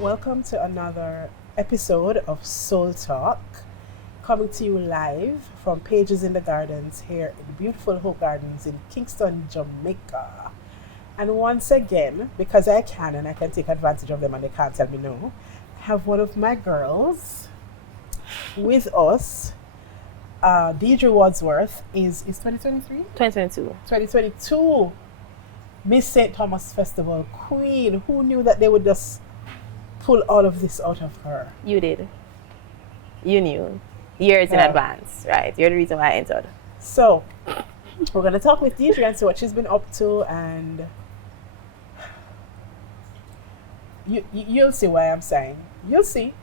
Welcome to another episode of SoulTalk, coming to you live from Pages in the Gardens here in beautiful Hope Gardens in Kingston, Jamaica. And once again, because I can and I can take advantage of them and they can't tell me no, I have one of my girls with us. Deidrie Wadsworth is 2023? 2022. 2022 Miss St. Thomas Festival Queen. Who knew that they would just pull all of this out of her? You did. You knew. Years in advance, right? You're the reason why I entered. So, we're going to talk with Deidrie and see what she's been up to, and you'll see why I'm saying. You'll see.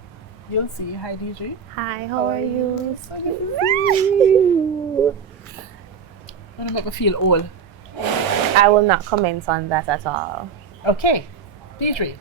You'll see. Hi, Deidrie. Hi, how are you? So good to see you. Gonna make me feel old. I will not comment on that at all. Okay, Deidrie,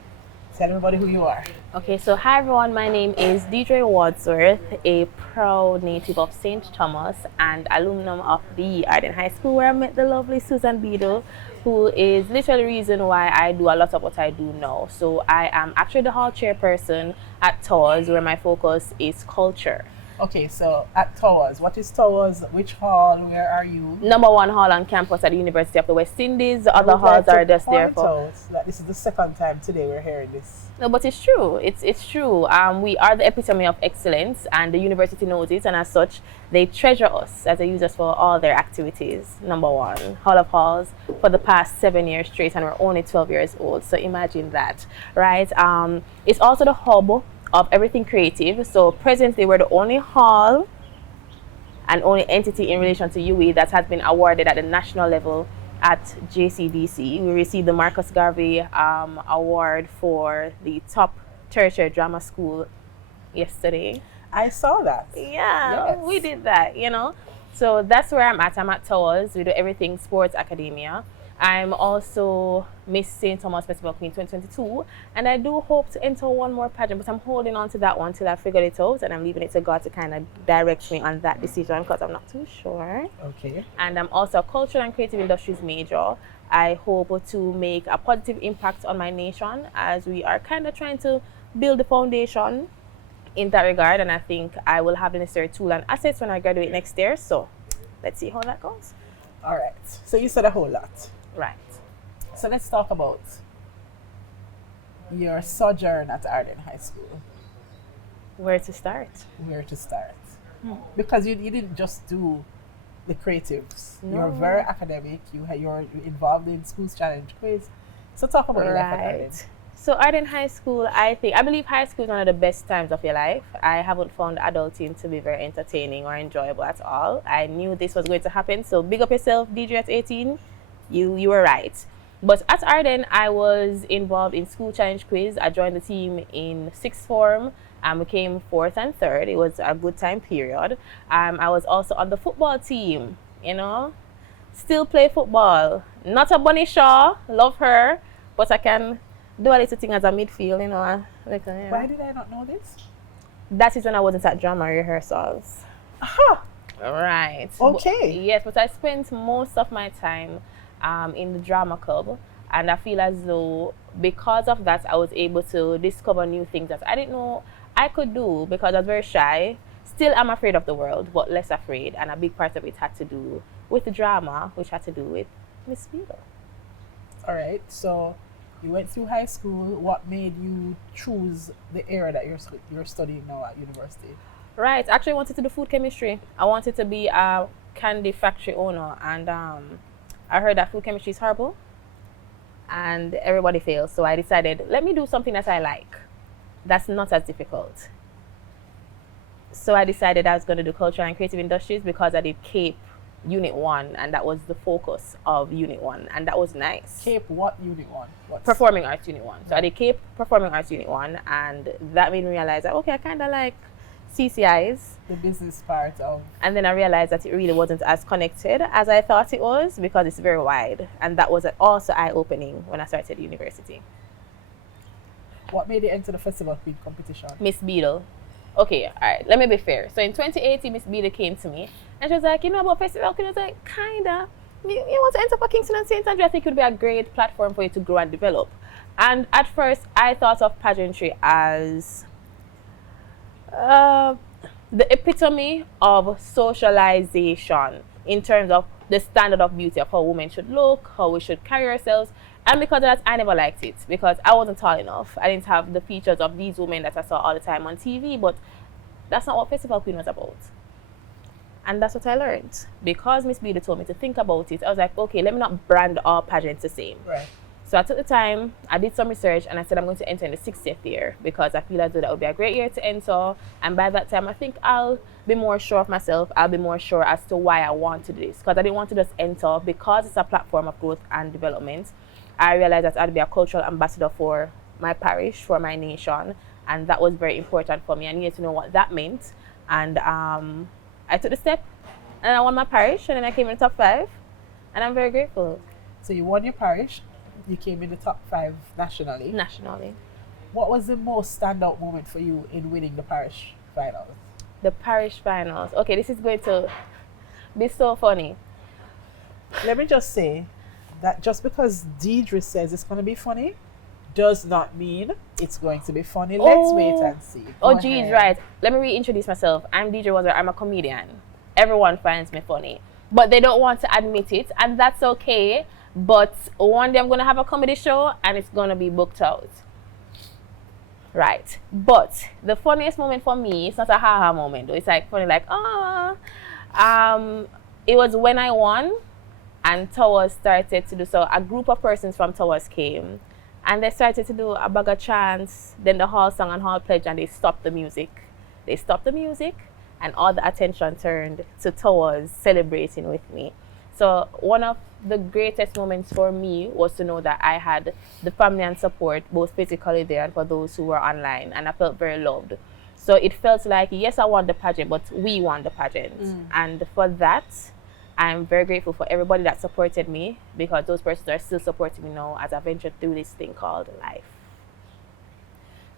tell everybody who you are. Okay, so hi everyone, my name is Deidrie Wadsworth, a proud native of St. Thomas and alumnum of the Arden High School, where I met the lovely Susan Beadle, who is literally the reason why I do a lot of what I do now. So I am actually the hall chairperson at Towers, where my focus is culture. Okay, so at Towers, what is Towers? Which hall? Where are you? Number one hall on campus at the University of the West Indies. The other halls are just there for... Like, this is the second time today we're hearing this. No, but it's true. It's true. We are the epitome of excellence, and the university knows it, and as such, they treasure us as they use us for all their activities. Number one, Hall of Halls for the past 7 years straight, and we're only 12 years old. So imagine that, right? It's also the hub of everything creative. So presently, we're the only hall and only entity in relation to UE that has been awarded at the national level at JCDC. We received the Marcus Garvey Award for the top tertiary drama school yesterday. I saw that. Yeah, yes. We did that, you know. So that's where I'm at. I'm at Towers. We do everything sports academia. I'm also Miss St. Thomas Festival Queen 2022, and I do hope to enter one more pageant, but I'm holding on to that one till I figure it out, and I'm leaving it to God to kind of direct me on that decision because I'm not too sure. Okay. And I'm also a cultural and creative industries major. I hope to make a positive impact on my nation as we are kind of trying to build the foundation in that regard, and I think I will have the necessary tool and assets when I graduate next year. So let's see how that goes. All right. So you said a whole lot. Right. So let's talk about your sojourn at Arden High School. Where to start? Where to start? Because you didn't just do the creatives. No. You're very academic. You're involved in Schools Challenge quiz. So talk about your life at Arden. So Arden High School, I believe high school is one of the best times of your life. I haven't found adulting to be very entertaining or enjoyable at all. I knew this was going to happen. So big up yourself, Deidrie at 18. You were right. But at Arden, I was involved in School Challenge quiz. I joined the team in sixth form and we came fourth and third. It was a good time period. I was also on the football team, you know. Still play football. Not a Bunny Shaw, love her, but I can do a little thing as a midfield, you know. Why did I not know this? That is when I wasn't at drama rehearsals. Aha! Right. Okay. Yes, but I spent most of my time in the drama club, and I feel as though because of that I was able to discover new things that I didn't know I could do because I was very shy. Still, I'm afraid of the world, but less afraid, and a big part of it had to do with the drama, which had to do with Miss Beadle. All right, so you went through high school. What made you choose the area that you're studying now at university? Right, actually I wanted to do food chemistry. I wanted to be a candy factory owner, and I heard that food chemistry is horrible and everybody fails. So I decided, let me do something that I like. That's not as difficult. So I decided I was going to do cultural and creative industries because I did CAPE Unit 1, and that was the focus of Unit 1, and that was nice. CAPE what Unit 1? Performing Arts Unit 1. So I did CAPE Performing Arts Unit 1, and that made me realize that, okay, I kind of like CCIs. The business part of... And then I realized that it really wasn't as connected as I thought it was because it's very wide. And that was also eye-opening when I started university. What made you enter the Festival Queen competition? Miss Beadle. Okay, all right, let me be fair. So in 2018, Miss Beadle came to me and she was like, you know about Festival Queen? I was like, kinda. You want to enter for Kingston and St. Andrew? I think it would be a great platform for you to grow and develop. And at first, I thought of pageantry as uh, the epitome of socialization in terms of the standard of beauty of how women should look, how we should carry ourselves. And because of that, I never liked it because I wasn't tall enough. I didn't have the features of these women that I saw all the time on TV, but that's not what Festival Queen was about. And that's what I learned. Because Miss Beauty told me to think about it, I was like, okay, let me not brand all pageants the same. Right. So I took the time, I did some research, and I said I'm going to enter in the 60th year because I feel as though that would be a great year to enter. And by that time, I think I'll be more sure of myself. I'll be more sure as to why I want to do this. Because I didn't want to just enter because it's a platform of growth and development. I realized that I'd be a cultural ambassador for my parish, for my nation. And that was very important for me. I needed to know what that meant. And I took the step, and I won my parish, and then I came in the top 5. And I'm very grateful. So you won your parish. You came in the top 5 nationally. Nationally. What was the most standout moment for you in winning the parish finals? The parish finals. Okay, this is going to be so funny. Let me just say that just because Deidre says it's going to be funny does not mean it's going to be funny. Let's wait and see. Oh, geez, right. Let me reintroduce myself. I'm Deidre Wadsworth. I'm a comedian. Everyone finds me funny, but they don't want to admit it, and that's okay. But one day I'm going to have a comedy show and it's going to be booked out. Right. But the funniest moment for me, it's not a ha-ha moment though. It's like funny like, it was when I won and Towers started to do so. A group of persons from Towers came and they started to do a bag of chants, then the hall song and hall pledge, and they stopped the music. They stopped the music and all the attention turned to Towers celebrating with me. So one of the greatest moments for me was to know that I had the family and support, both physically there and for those who were online, and I felt very loved. So it felt like, yes, I won the pageant, but we won the pageant. And for that, I'm very grateful for everybody that supported me, because those persons are still supporting me now as I venture through this thing called life.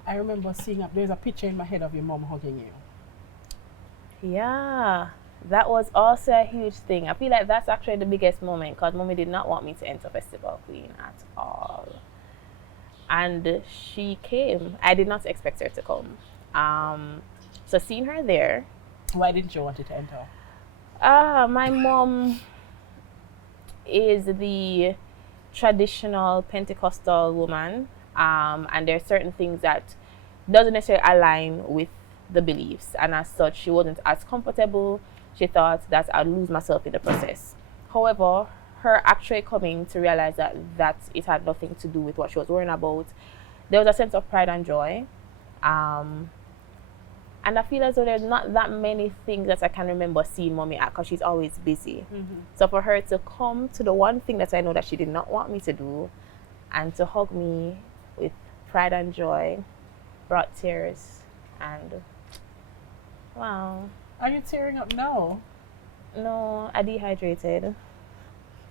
I remember seeing there's a picture in my head of your mom hugging you. Yeah. That was also a huge thing. I feel like that's actually the biggest moment because Mommy did not want me to enter Festival Queen at all. And she came. I did not expect her to come. So seeing her there. Why didn't you want her to enter? My mom is the traditional Pentecostal woman. And there are certain things that doesn't necessarily align with the beliefs. And as such, she wasn't as comfortable. She thought that I'd lose myself in the process. However, her actually coming to realize that it had nothing to do with what she was worrying about, there was a sense of pride and joy. And I feel as though there's not that many things that I can remember seeing Mommy at because she's always busy. So for her to come to the one thing that I know that she did not want me to do and to hug me with pride and joy brought tears. And wow. Are you tearing up now? No, I dehydrated.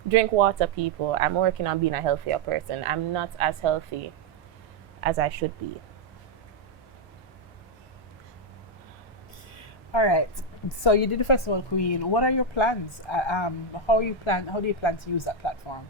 Drink water, people. I'm working on being a healthier person. I'm not as healthy as I should be. All right. So you did the Festival Queen. What are your plans? How do you plan to use that platform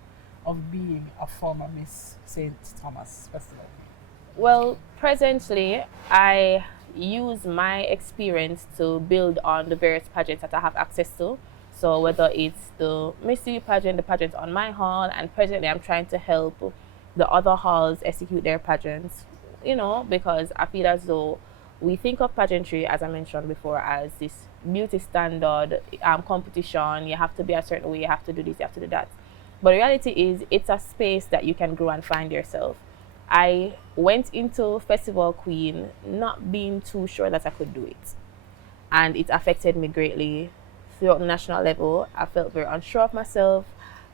of being a former Miss St. Thomas Festival Queen? Well, presently, I use my experience to build on the various pageants that I have access to. So whether it's the Miss U pageant, the pageant on my hall, and presently I'm trying to help the other halls execute their pageants, because I feel as though we think of pageantry, as I mentioned before, as this beauty standard competition. You have to be a certain way, you have to do this, you have to do that. But the reality is, it's a space that you can grow and find yourself. I went into Festival Queen not being too sure that I could do it. And it affected me greatly throughout the national level. I felt very unsure of myself.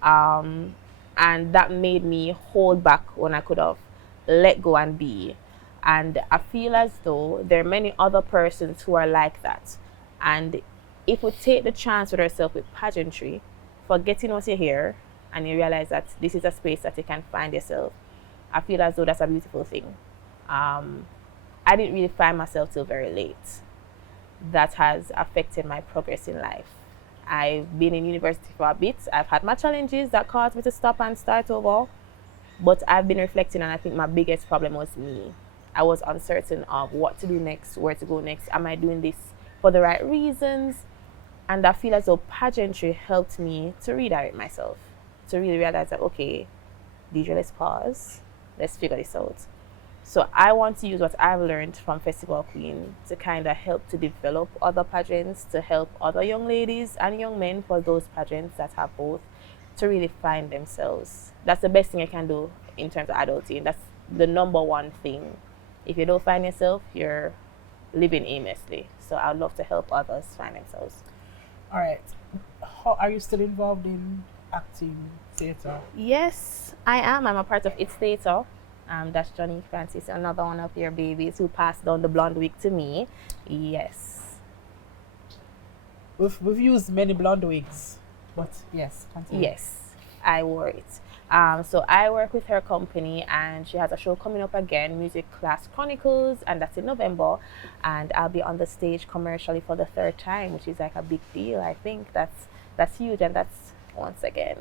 And that made me hold back when I could have let go and be. And I feel as though there are many other persons who are like that. And if we take the chance with ourselves with pageantry, forgetting what you hear, and you realize that this is a space that you can find yourself, I feel as though that's a beautiful thing. I didn't really find myself till very late. That has affected my progress in life. I've been in university for a bit. I've had my challenges that caused me to stop and start over. But I've been reflecting, and I think my biggest problem was me. I was uncertain of what to do next, where to go next. Am I doing this for the right reasons? And I feel as though pageantry helped me to redirect myself, to really realize that, okay, Deidre, let's pause, let's figure this out. So I want to use what I've learned from Festival Queen to kind of help to develop other pageants, to help other young ladies and young men for those pageants that have both, to really find themselves. That's the best thing I can do in terms of adulting. That's the number one thing. If you don't find yourself, you're living aimlessly. So I'd love to help others find themselves. All right. How, are you still involved in acting, theatre? Yes, I am. I'm a part of It's Theatre. That's Johnny Francis, another one of your babies who passed down the blonde wig to me. Yes. We've used many blonde wigs, but yes, continue. Yes, I wore it. So I work with her company, and she has a show coming up again, Music Class Chronicles, and that's in November. And I'll be on the stage commercially for the 3rd time, which is like a big deal. I think that's huge, and that's once again.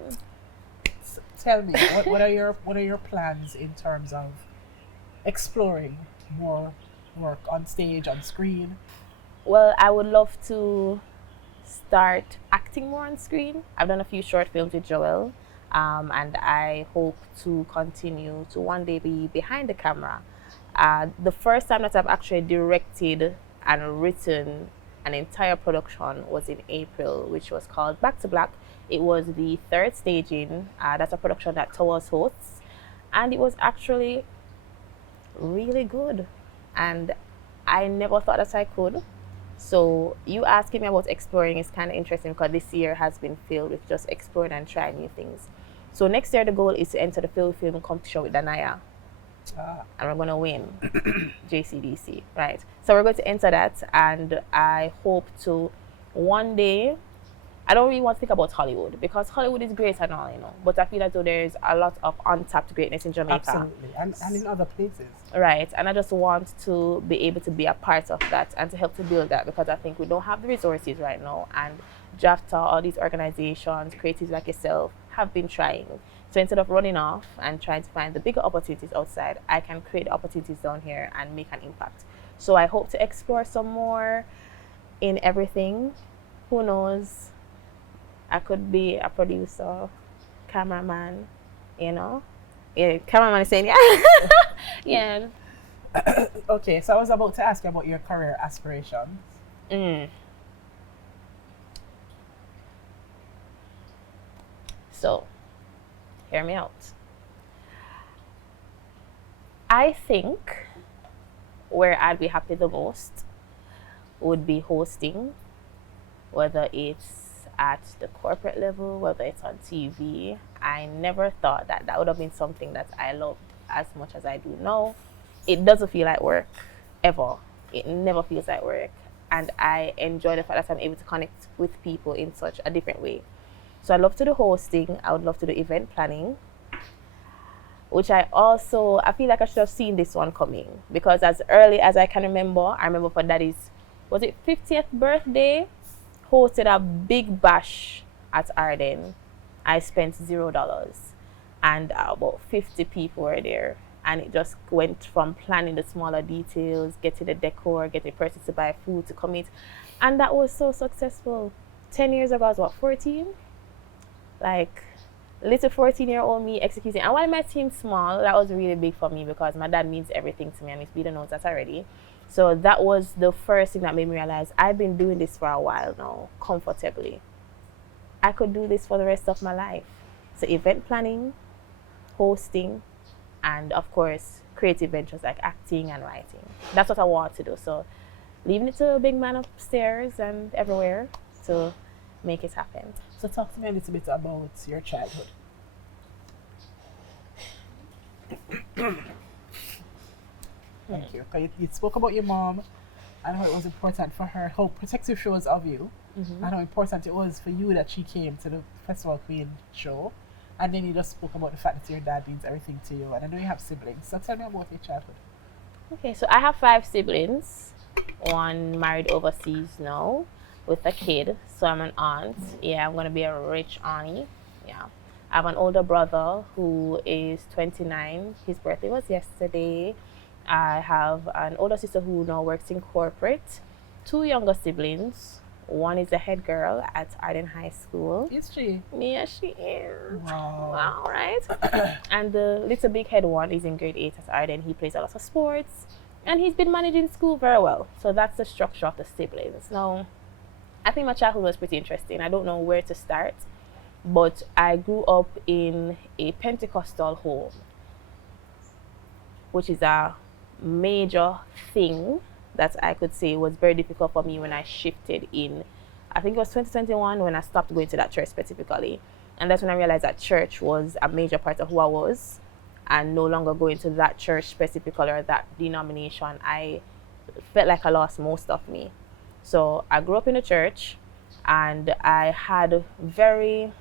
Tell me, what are your plans in terms of exploring more work on stage, on screen? Well, I would love to start acting more on screen. I've done a few short films with Joel, and I hope to continue to one day be behind the camera. The first time that I've actually directed and written an entire production was in April, which was called Back to Black. It was the 3rd staging. That's a production that Towers hosts, and it was actually really good, and I never thought that I could. So you asking me about exploring is kind of interesting, because this year has been filled with just exploring and trying new things. So next year the goal is to enter the film competition with Danaya. And we're going to win JCDC, right? So we're going to enter that, and I hope to one day, I don't really want to think about Hollywood, because Hollywood is great and all, but I feel as though there's a lot of untapped greatness in Jamaica. Absolutely, and in other places. Right, and I just want to be able to be a part of that and to help to build that, because I think we don't have the resources right now, and JAFTA, all these organizations, creatives like yourself, have been trying. So instead of running off and trying to find the bigger opportunities outside, I can create opportunities down here and make an impact. So I hope to explore some more in everything. Who knows? I could be a producer, cameraman, Yeah, cameraman is saying, yeah. Yeah. Okay, so I was about to ask you about your career aspirations. So, hear me out. I think where I'd be happy the most would be hosting, whether it's at the corporate level, whether it's on TV. I never thought that would have been something that I loved as much as I do now. It doesn't feel like work, ever. It never feels like work. And I enjoy the fact that I'm able to connect with people in such a different way. So I love to do hosting. I would love to do event planning, which I feel like I should have seen this one coming, because as early as I can remember, I remember for Daddy's, was it 50th birthday, hosted a big bash at Arden. I spent $0, and about 50 people were there, and it just went from planning the smaller details, getting the decor, getting persons to buy food to come eat, and that was so successful. 10 years ago, I was 14? Like, little 14-year-old me executing. And while my team small, that was really big for me, because my dad means everything to me, and Miss Bida knows that already. So that was the first thing that made me realize I've been doing this for a while now, comfortably. I could do this for the rest of my life. So event planning, hosting, and of course, creative ventures like acting and writing. That's what I want to do. So leaving it to a big man upstairs and everywhere to make it happen. So talk to me a little bit about your childhood. Thank you. You spoke about your mom and how it was important for her, how protective she was of you, and how important it was for you that she came to the Festival Queen show. And then you just spoke about the fact that your dad means everything to you. And I know you have siblings. So tell me about your childhood. Okay, so I have 5 siblings. One married overseas now with a kid. So I'm an aunt. Yeah, I'm going to be a rich auntie. Yeah. I have an older brother who is 29. His birthday was yesterday. I have an older sister who now works in corporate. Two younger siblings. One is a head girl at Arden High School. Is she? Yeah, she is. Wow. Wow, right? And the little big head one is in grade 8 at Arden. He plays a lot of sports. And he's been managing school very well. So that's the structure of the siblings. Now, I think my childhood was pretty interesting. I don't know where to start. But I grew up in a Pentecostal home, which is a major thing that I could say was very difficult for me when I shifted in. I think it was 2021 when I stopped going to that church specifically. And that's when I realized that church was a major part of who I was, and no longer going to that church specifically or that denomination. I felt like I lost most of me. So I grew up in a church, and I had very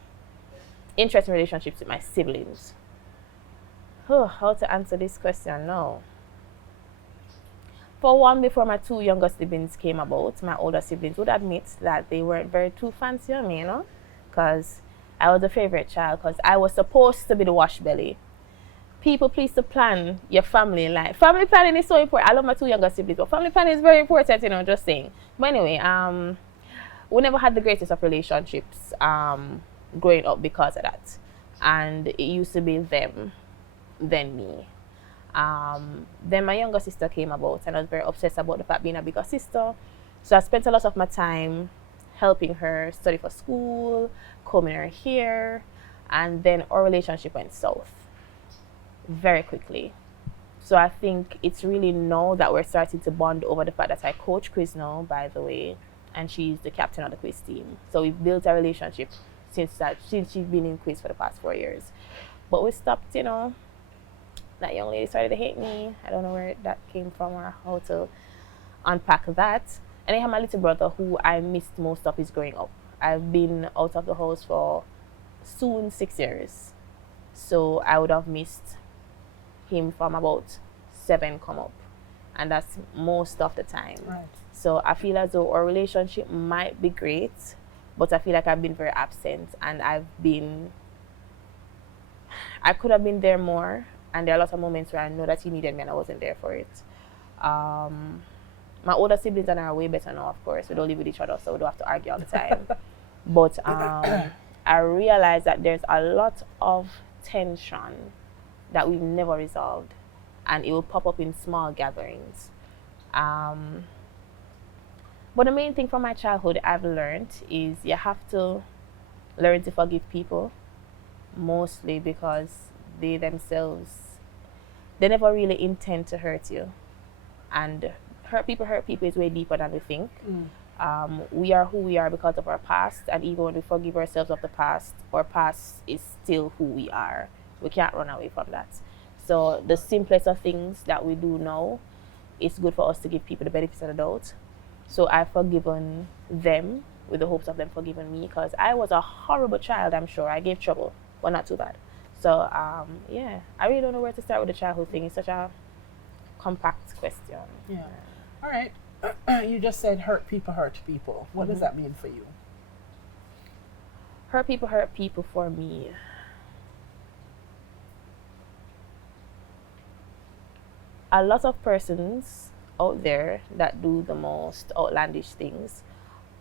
interesting relationships with my siblings. How to answer this question now? For one, before my two younger siblings came about, my older siblings would admit that they weren't very too fancy on me, because I was the favorite child, because I was supposed to be the wash belly. People, please to plan your family life. Family planning is so important. I love my two younger siblings, but family planning is very important, just saying. But anyway, we never had the greatest of relationships growing up because of that. And it used to be them, then me. Then my younger sister came about, and I was very obsessed about the fact being a bigger sister. So I spent a lot of my time helping her study for school, combing her hair, and then our relationship went south very quickly. So I think it's really now that we're starting to bond over the fact that I coach quiz now, by the way, and she's the captain of the quiz team. So we've built a relationship since she's been in quiz for the past 4 years. But we stopped, that young lady started to hate me. I don't know where that came from or how to unpack that. And I have my little brother who I missed most of his growing up. I've been out of the house for soon 6 years. So I would have missed him from about 7 come up. And that's most of the time. Right. So I feel as though our relationship might be great, but I feel like I've been very absent, and I could have been there more. And there are lots of moments where I know that he needed me and I wasn't there for it. My older siblings and I are way better now, of course. We don't live with each other, so we don't have to argue all the time. But I realized that there's a lot of tension that we've never resolved, and it will pop up in small gatherings. But the main thing from my childhood I've learned is you have to learn to forgive people, mostly because they themselves, they never really intend to hurt you. And hurt people is way deeper than we think. We are who we are because of our past, and even when we forgive ourselves of the past, our past is still who we are. We can't run away from that. So the simplest of things that we do now, it's good for us to give people the benefits of the doubt. So I've forgiven them with the hopes of them forgiving me, because I was a horrible child, I'm sure. I gave trouble, but not too bad. So, yeah, I really don't know where to start with the childhood thing. It's such a compact question. Yeah. All right. You just said hurt people. What does that mean for you? Hurt people for me. A lot of persons out there that do the most outlandish things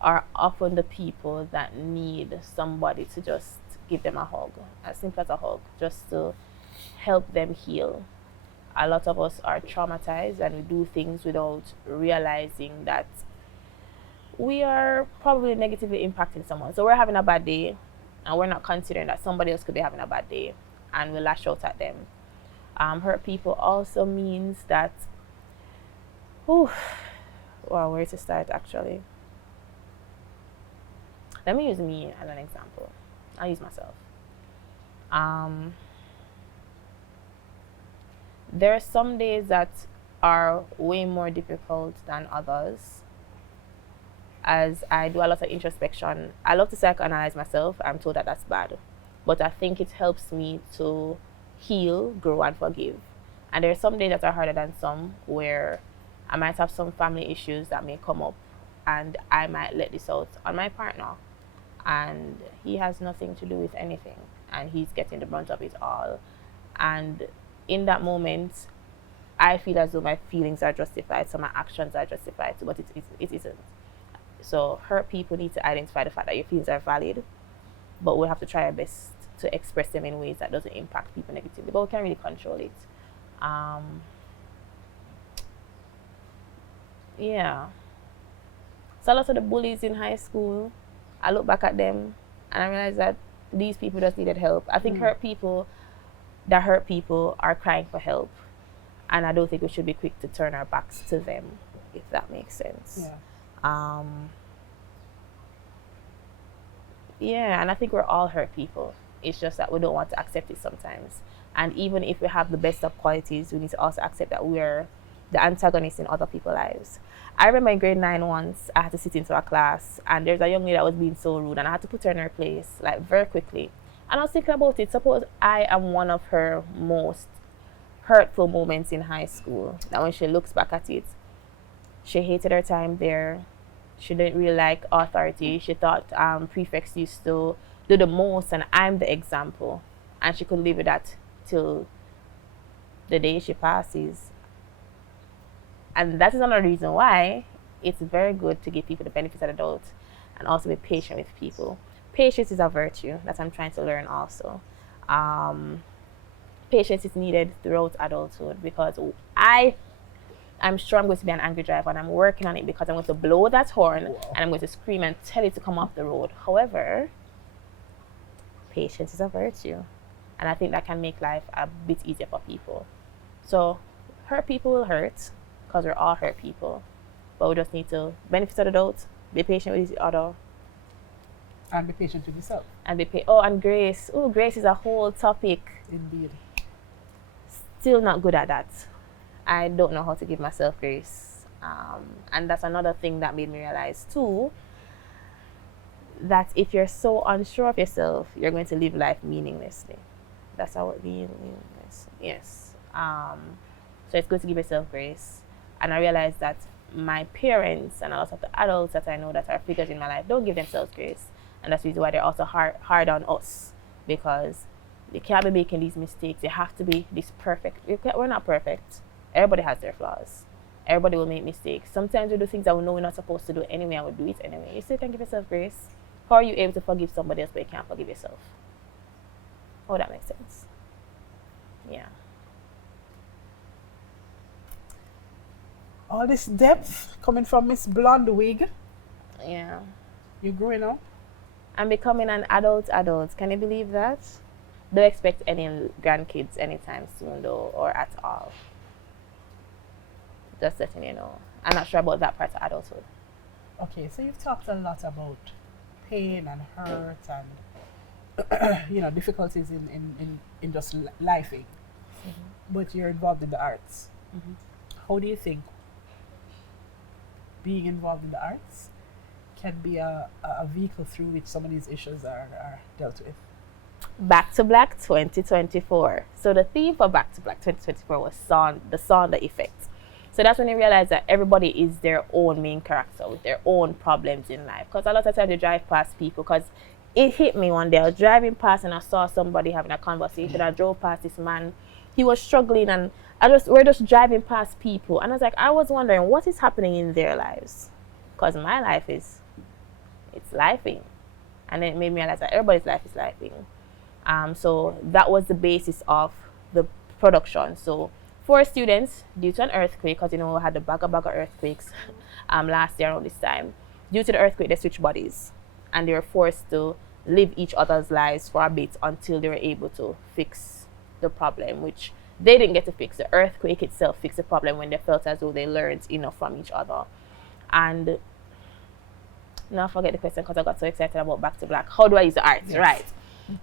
are often the people that need somebody to just give them a hug, as simple as a hug, just to help them heal. A lot of us are traumatized, and we do things without realizing that we are probably negatively impacting someone. So we're having a bad day, and we're not considering that somebody else could be having a bad day, and we lash out at them. Hurt people also means that, where to start actually? Let me use me as an example. I'll use myself. There are some days that are way more difficult than others, as I do a lot of introspection. I love to psychoanalyze myself. I'm told that that's bad, but I think it helps me to heal, grow, and forgive. And there are some days that are harder than some, where I might have some family issues that may come up, and I might let this out on my partner, and he has nothing to do with anything. and he's getting the brunt of it all. And in that moment, I feel as though my feelings are justified, so my actions are justified, but it isn't. So hurt people need to identify the fact that your feelings are valid, but we'll have to try our best to express them in ways that doesn't impact people negatively, but we can't really control it. Yeah. So a lot of the bullies in high school, I look back at them and I realize that these people just needed help. I think hurt people that hurt people are crying for help, and I don't think we should be quick to turn our backs to them, if that makes sense. Yeah, and I think we're all hurt people. It's just that we don't want to accept it sometimes. And even if we have the best of qualities, we need to also accept that we're the antagonist in other people's lives. I remember in grade 9 once, I had to sit into a class, and there's a young lady that was being so rude, and I had to put her in her place, like, very quickly. And I was thinking about it. Suppose I am one of her most hurtful moments in high school, that when she looks back at it, she hated her time there. She didn't really like authority. She thought prefects used to do the most, and I'm the example. And she could live with that till the day she passes. And that is another reason why it's very good to give people the benefits of the doubt and also be patient with people. Patience is a virtue that I'm trying to learn also. Patience is needed throughout adulthood, because I'm sure I'm going to be an angry driver, and I'm working on it, because I'm going to blow that horn and I'm going to scream and tell it to come off the road. However, patience is a virtue, and I think that can make life a bit easier for people. So hurt people will hurt, because we're all hurt people, but we just need to benefit of the doubt, be patient with each other, and be patient with yourself. And and grace. Oh, grace is a whole topic. Indeed. Still not good at that. I don't know how to give myself grace. And that's another thing that made me realize too, that if you're so unsure of yourself, you're going to live life meaninglessly. That's how it meaningless. Yes. So it's good to give yourself grace. And I realized that my parents and a lot of the adults that I know that are figures in my life don't give themselves grace. And that's the reason why they're also hard on us, because you can't be making these mistakes. You have to be this perfect. We're not perfect. Everybody has their flaws. Everybody will make mistakes. Sometimes we do things that we know we're not supposed to do anyway, and we do it anyway. You still can give yourself grace. How are you able to forgive somebody else but you can't forgive yourself? Oh, that makes sense. Yeah. All this depth coming from Miss Blonde Wig. Yeah. You're growing up. I'm becoming an adult. Can you believe that? Don't expect any grandkids anytime soon though, or at all. Just letting you know. I'm not sure about that part of adulthood. Okay, so you've talked a lot about pain and hurt and difficulties in just lifing. But you're involved in the arts. How do you think being involved in the arts can be a vehicle through which some of these issues are dealt with? Back to Black 2024. So the theme for Back to Black 2024 was the Sonder effect. So that's when you realize that everybody is their own main character with their own problems in life. Because a lot of times you drive past people, because it hit me one day. I was driving past and I saw somebody having a conversation. I drove past this man. He was struggling, and we're just driving past people. And I was wondering what is happening in their lives. Because my life it's lifing. And then it made me realize that everybody's life is lifing. So that was the basis of the production. So 4 students, due to an earthquake, because we had the Baga earthquakes last year around this time. Due to the earthquake, they switched bodies, and they were forced to live each other's lives for a bit until they were able to fix the problem, which they didn't get to fix. The earthquake itself fixed the problem when they felt as though they learned enough from each other. And now I forget the question because I got so excited about Back to Black. How do I use the arts? Yes. Right.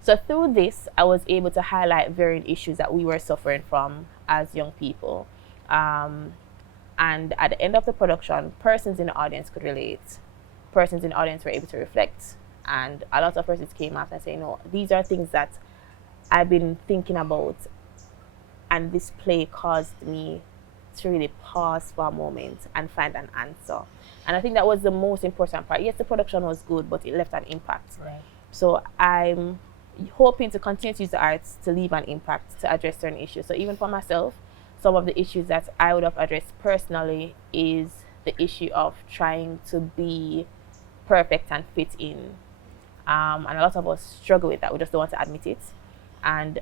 So through this, I was able to highlight varying issues that we were suffering from as young people. And at the end of the production, persons in the audience could relate. Persons in the audience were able to reflect. And a lot of persons came after and saying, no, these are things that I've been thinking about. And this play caused me to really pause for a moment and find an answer. And I think that was the most important part. Yes, the production was good, but it left an impact. Right. So I'm hoping to continue to use the arts to leave an impact, to address certain issues. So even for myself, some of the issues that I would have addressed personally is the issue of trying to be perfect and fit in. And a lot of us struggle with that. We just don't want to admit it. And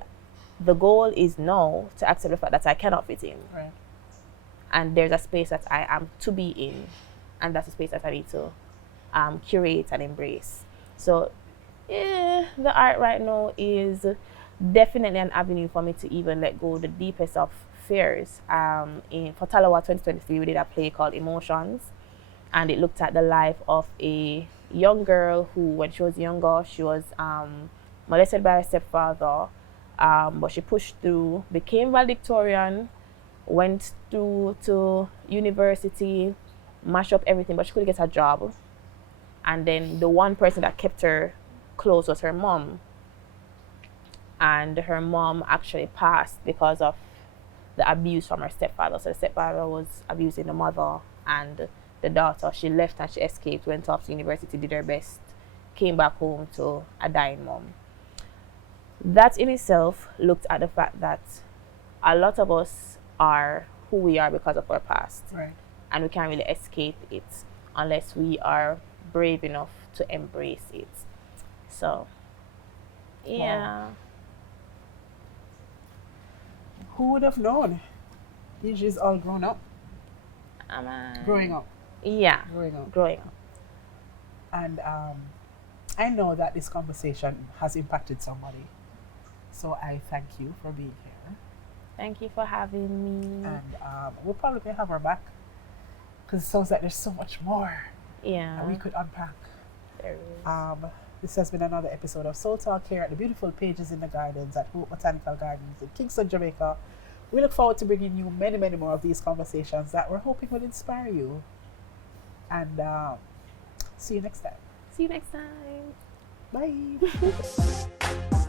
the goal is now to accept the fact that I cannot fit in. Right. And there's a space that I am to be in. And that's a space that I need to curate and embrace. So the art right now is definitely an avenue for me to even let go the deepest of fears. For Talawa 2023, we did a play called Emotions, and it looked at the life of a young girl who, when she was younger, she was molested by her stepfather, but she pushed through, became valedictorian, went through to university, mashed up everything, but she couldn't get a job. And then the one person that kept her close was her mom. And her mom actually passed because of the abuse from her stepfather. So the stepfather was abusing the mother and the daughter. She left and she escaped, went off to university, did her best, came back home to a dying mom. That in itself looked at the fact that a lot of us are who we are because of our past. Right. And we can't really escape it unless we are brave enough to embrace it. So, yeah. Wow. Who would have known? Deidre's all grown up. Growing up. Yeah. Growing up. And I know that this conversation has impacted somebody. So I thank you for being here. Thank you for having me. And we'll probably have her back, because it sounds like there's so much more that we could unpack. There is. This has been another episode of Soul Talk here at the beautiful Pages in the Gardens at Hope Botanical Gardens in Kingston, Jamaica. We look forward to bringing you many, many more of these conversations that we're hoping will inspire you. And see you next time. See you next time. Bye.